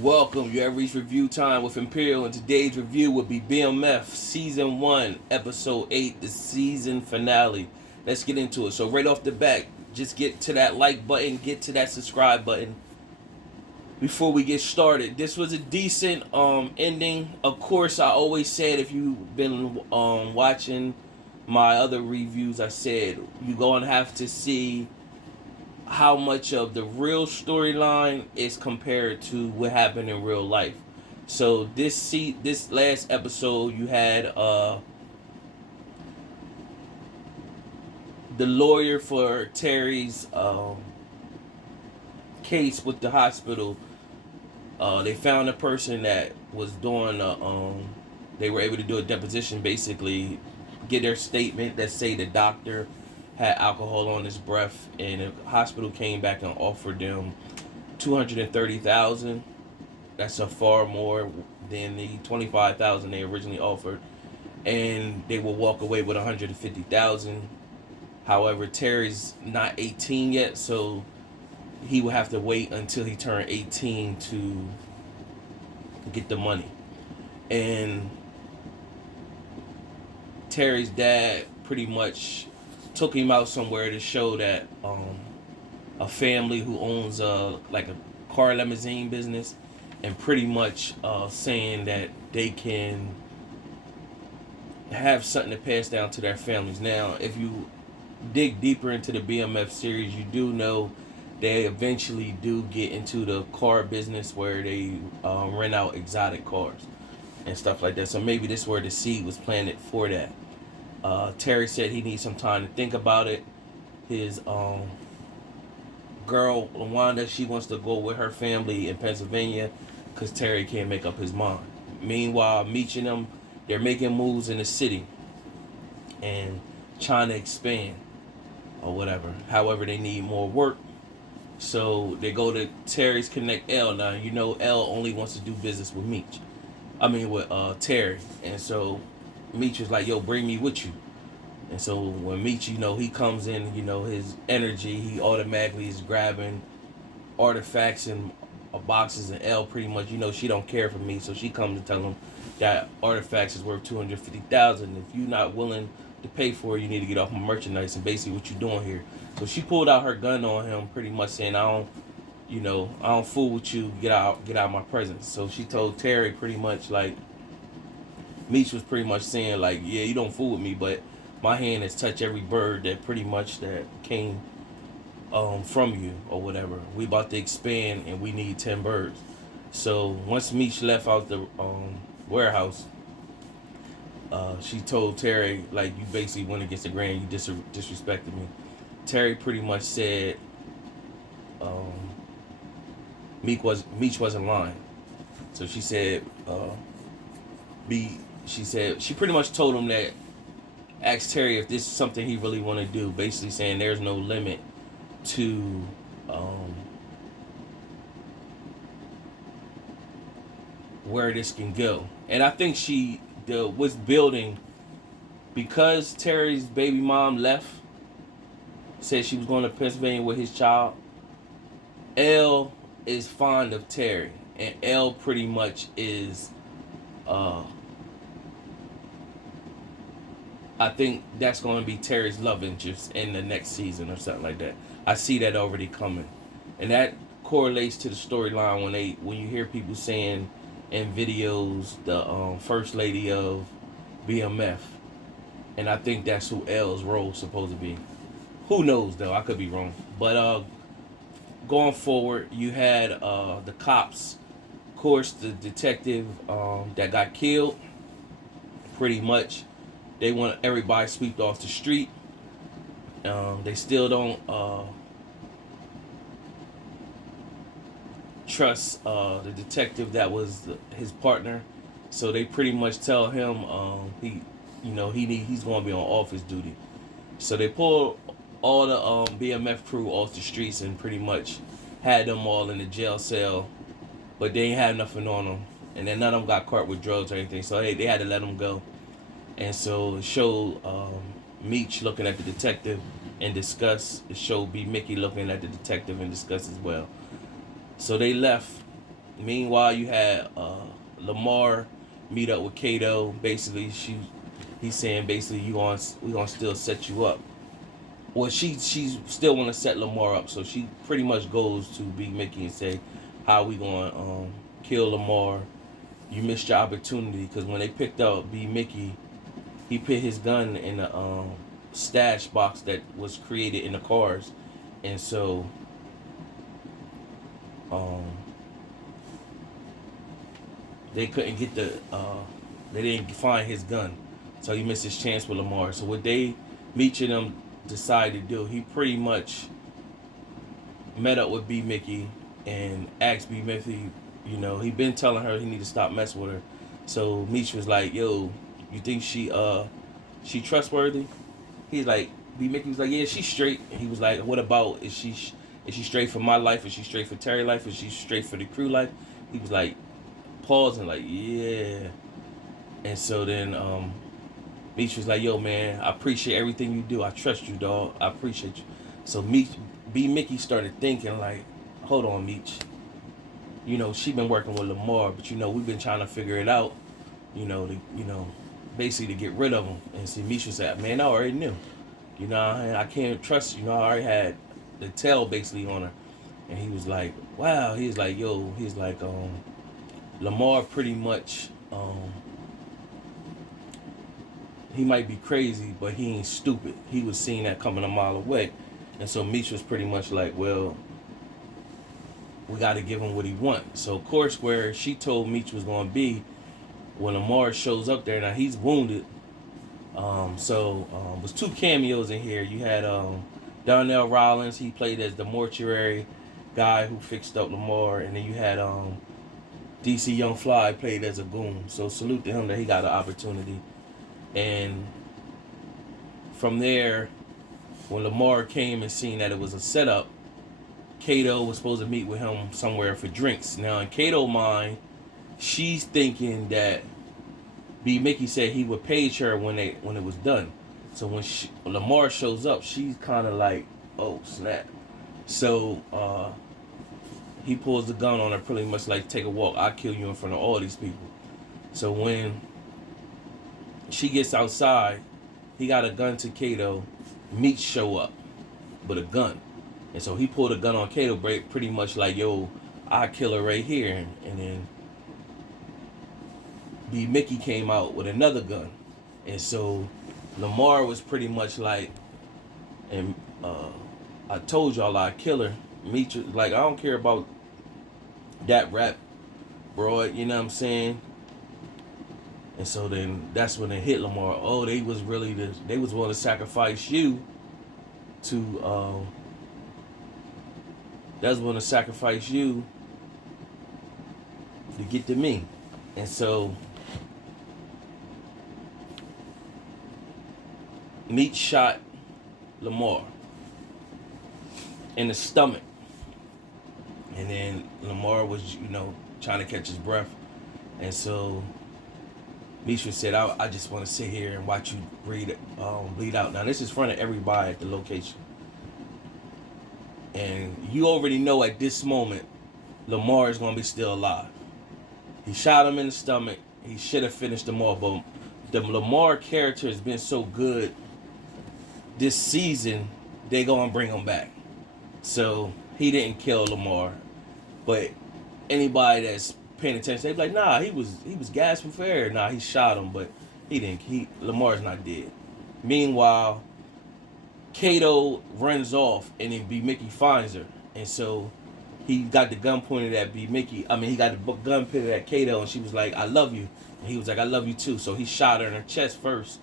Welcome, you have reached review time with Imperial, and today's review will be BMF Season 1, Episode 8, the season finale. Let's get into it. So right off the bat, just get to that like button, get to that subscribe button before we get started. This was a decent ending. Of course, I always said, if you've been watching my other reviews, I said you're going to have to see how much of the real storyline is compared to what happened in real life. So this last episode, you had the lawyer for Terry's case with the hospital. They found a person that was doing they were able to do a deposition, basically get their statement that say the doctor had alcohol on his breath, and the hospital came back and offered them $230,000. That's a far more than the $25,000 they originally offered, and they will walk away with $150,000. However, Terry's not 18 yet, so he will have to wait until he turned 18 to get the money. And Terry's dad pretty much took him out somewhere to show that a family who owns like a car limousine business, and pretty much saying that they can have something to pass down to their families. Now, if you dig deeper into the BMF series, you do know they eventually do get into the car business where they rent out exotic cars and stuff like that. So maybe this is where the seed was planted for that. Terry said he needs some time to think about it. His girl, Wanda, she wants to go with her family in Pennsylvania because Terry can't make up his mind. Meanwhile, Meech and them, they're making moves in the city and trying to expand or whatever. However, they need more work. So they go to Terry's Connect L. Now, you know L only wants to do business with Meech. With Terry. And so Meech was like, yo, bring me with you. And so when Meech, he comes in, his energy, he automatically is grabbing artifacts and boxes, and L pretty much, she don't care for me. So she comes to tell him that artifacts is worth $250,000. If you're not willing to pay for it, you need to get off my merchandise, and basically what you doing here. So she pulled out her gun on him, pretty much saying, I don't fool with you, get out of my presence. So she told Terry pretty much like, Meech was pretty much saying like, yeah, you don't fool with me, but my hand has touched every bird that pretty much that came from you or whatever. We about to expand and we need 10 birds. So once Meech left out the warehouse, she told Terry, like, you basically went against the grain, you disrespected me. Terry pretty much said Meech wasn't lying. So she said she pretty much told him that, asked Terry if this is something he really want to do, basically saying there's no limit to where this can go. And I think she was building, because Terry's baby mom left, said she was going to Pennsylvania with his child. L is fond of Terry, and L pretty much is I think that's going to be Terry's love interest in the next season or something like that. I see that already coming, and that correlates to the storyline when you hear people saying in videos the first lady of BMF, and I think that's who L's role is supposed to be. Who knows though? I could be wrong. But going forward, you had the cops, of course, the detective that got killed. Pretty much, they want everybody swept off the street. They still don't trust the detective that was his partner, so they pretty much tell him he's going to be on office duty. So they pulled all the BMF crew off the streets and pretty much had them all in the jail cell, but they ain't had nothing on them, and then none of them got caught with drugs or anything. So hey, they had to let them go. And so it showed Meech looking at the detective in disgust. It showed B. Mickey looking at the detective in disgust as well. So they left Meanwhile, you had Lamar meet up with Kato. Basically, he's saying basically we gonna still set you up. Well, she still want to set Lamar up, so she pretty much goes to B Mickey and say, "How we gonna kill Lamar? You missed your opportunity because when they picked up B Mickey, he put his gun in a stash box that was created in the cars, and so um, they couldn't get they didn't find his gun, so he missed his chance with Lamar. So what they Meech and them decided to do, he pretty much met up with B Mickey and asked B Mickey, you know, he been telling her he need to stop messing with her. So Meech was like, "Yo, you think she trustworthy?" He's like, B Mickey was like, "Yeah, she's straight." And he was like, "What about is she straight for my life? Is she straight for Terry life? Is she straight for the crew life?" He was like, pausing, like, "Yeah." And so then Meech was like, "Yo, man, I appreciate everything you do. I trust you, dog. I appreciate you." So B Mickey started thinking like, "Hold on, Meech. You know, she been working with Lamar, but you know, we've been trying to figure it out. You know, basically to get rid of him." And see, Meech was like, "Man, I already knew. You know, I can't trust you. You know, I already had the tail basically on her." And he was like, "Wow." He was like, "Yo," he's like, Lamar pretty much, he might be crazy, but he ain't stupid. He was seeing that coming a mile away." And so Meech was pretty much like, "Well, we got to give him what he wants." So of course, where she told Meech was going to be when Lamar shows up there, now he's wounded. Was two cameos in here. You had Darnell Rollins. He played as the mortuary guy who fixed up Lamar, and then you had DC Young Fly played as a goon. So salute to him that he got an opportunity. And from there, when Lamar came and seen that it was a setup, Kato was supposed to meet with him somewhere for drinks. Now in Kato's mind, she's thinking that B Mickey said he would page her when it was done. So when Lamar shows up, she's kind of like, "Oh snap!" So he pulls the gun on her, pretty much like, "Take a walk. I'll kill you in front of all these people." So when she gets outside, he got a gun to Kato. Meech show up with a gun, and so he pulled a gun on Kato, pretty much like, "Yo, I kill her right here." And then B Mickey came out with another gun, and so Lamar was pretty much like, and "I told y'all I'd kill her." Meech was like, "I don't care about that rap, bro." You know what I'm saying? And so then that's when they hit Lamar. Oh, they was willing to sacrifice you to that's willing to sacrifice you to get to me. And so Meech shot Lamar in the stomach. And then Lamar was, trying to catch his breath. And so Misha said, I just want to sit here and watch you bleed out. Now, this is in front of everybody at the location. And you already know at this moment, Lamar is going to be still alive. He shot him in the stomach. He should have finished him off. But the Lamar character has been so good this season, they're going to bring him back. So he didn't kill Lamar. But anybody that's paying attention, they be like, nah, he was gasping for air. Nah, he shot him, but he didn't. Lamar's not dead. Meanwhile, Kato runs off, and then B Mickey finds her, and so he got the gun pointed at B Mickey. He got the gun pointed at Kato, and she was like, "I love you," and he was like, "I love you too." So he shot her in her chest first,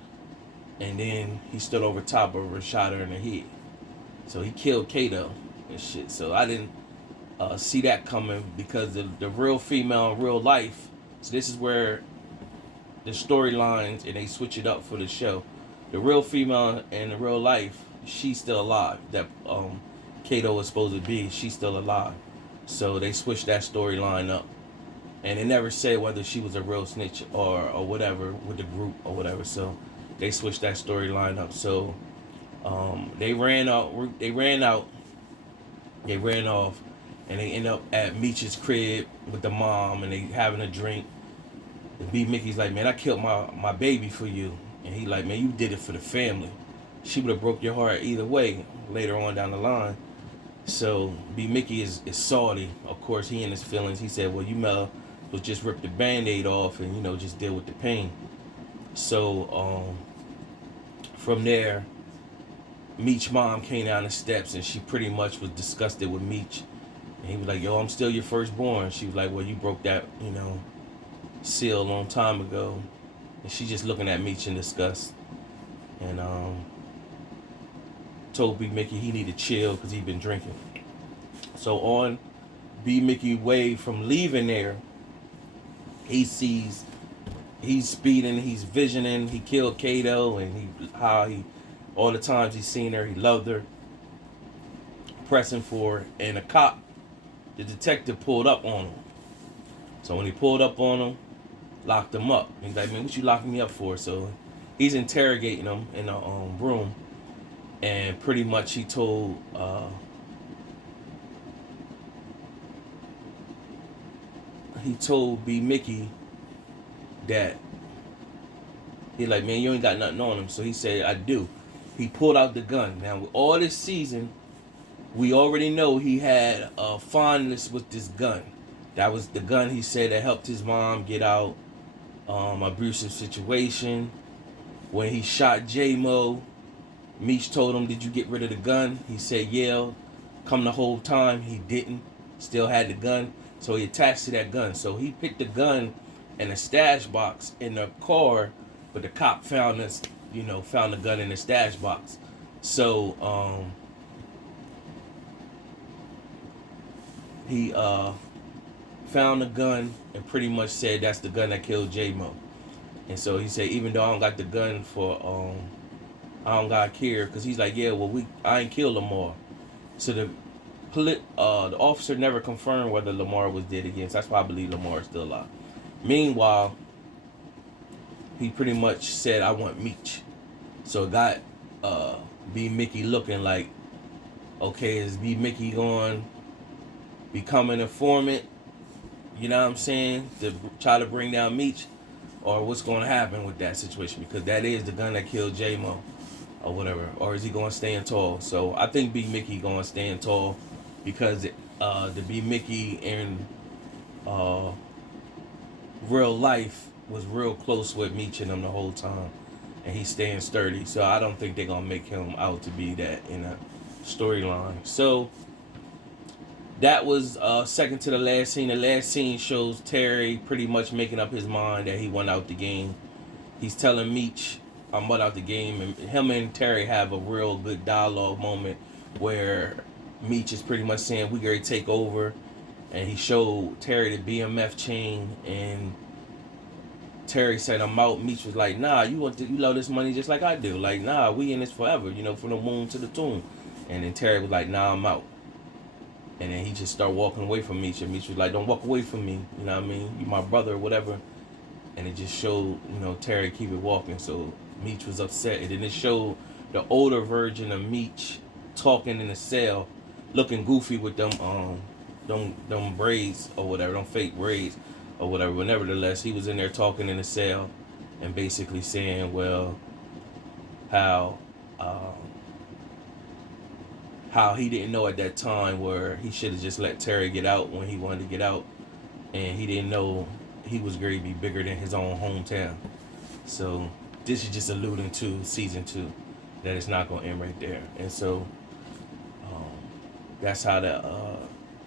and then he stood over top of her and shot her in the head. So he killed Kato and shit. So I didn't see that coming because the real female in real life. So this is where the storylines, and they switch it up for the show. The real female in the real life, she's still alive. That Kato was supposed to be, she's still alive. So they switched that storyline up, and they never said whether she was a real snitch or whatever with the group or whatever. So they switched that storyline up. So they ran off. and they end up at Meech's crib with the mom, and they having a drink. And B Mickey's like, man, I killed my baby for you, and he like, man, you did it for the family. She would have broke your heart either way later on down the line. So B Mickey is salty. Of course, he in his feelings. He said, well, you may was just rip the Band-Aid off and, you know, just deal with the pain. So from there, Meech's mom came down the steps, and she pretty much was disgusted with Meech. And he was like, yo, I'm still your firstborn. She was like, well, you broke that, you know, seal a long time ago. And she just looking at Meech in disgust. And told B Mickey he need to chill because he'd been drinking. So on B Mickey way from leaving there, he sees he's speeding, he's visioning, he killed Kato, and all the times he's seen her, he loved her, pressing for her, and the detective pulled up on him. So when he pulled up on him, locked him up. He's like, man, what you locking me up for? So he's interrogating him in the room, and pretty much he told B Mickey that he like, man, you ain't got nothing on him. So he said, I do. He pulled out the gun. Now, with all this season, we already know he had a fondness with this gun. That was the gun he said that helped his mom get out abusive situation. When he shot J-Mo, Meech told him, did you get rid of the gun? He said, yeah. Come the whole time, he didn't. Still had the gun. So he attached to that gun. So he picked the gun in a stash box in the car, but the cop found the gun in the stash box. So he found the gun and pretty much said that's the gun that killed J-Mo. And so he said, even though I don't got the gun for I don't got care, because he's like, yeah, well, I ain't killed Lamar. So the officer never confirmed whether Lamar was dead again. So that's why I believe Lamar is still alive. Meanwhile, he pretty much said, I want Meech. So it got B Mickey looking like, okay, is B Mickey going to become an informant? You know what I'm saying? To try to bring down Meech? Or what's going to happen with that situation? Because that is the gun that killed J-Mo or whatever. Or is he going to stand tall? So I think B Mickey going to stand tall because the B Mickey in real life was real close with Meech and him the whole time. And he's staying sturdy. So I don't think they're going to make him out to be that in a storyline. So that was second to the last scene. The last scene shows Terry pretty much making up his mind that he won out the game. He's telling Meech, I'm out the game. And him and Terry have a real good dialogue moment where Meech is pretty much saying, we gotta take over. And he showed Terry the BMF chain. And Terry said, I'm out. Meech was like, nah, you love this money just like I do. Like, nah, we in this forever, from the moon to the tomb. And then Terry was like, nah, I'm out. And then he just started walking away from Meech. And Meech was like, don't walk away from me. You know what I mean? You my brother or whatever. And it just showed, Terry keep it walking. So Meech was upset. And then it showed the older version of Meech talking in the cell, looking goofy with them braids or whatever, them fake braids or whatever. But nevertheless, he was in there talking in the cell and basically saying, well, how he didn't know at that time where he should have just let Terry get out when he wanted to get out, and he didn't know he was going to be bigger than his own hometown. So this is just alluding to season 2, that it's not going to end right there. And so that's how the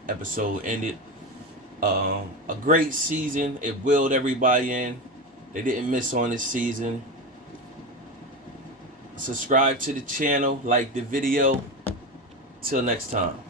episode ended. A great season. It wheeled everybody in. They didn't miss on this season. Subscribe to the channel, like the video. Till next time.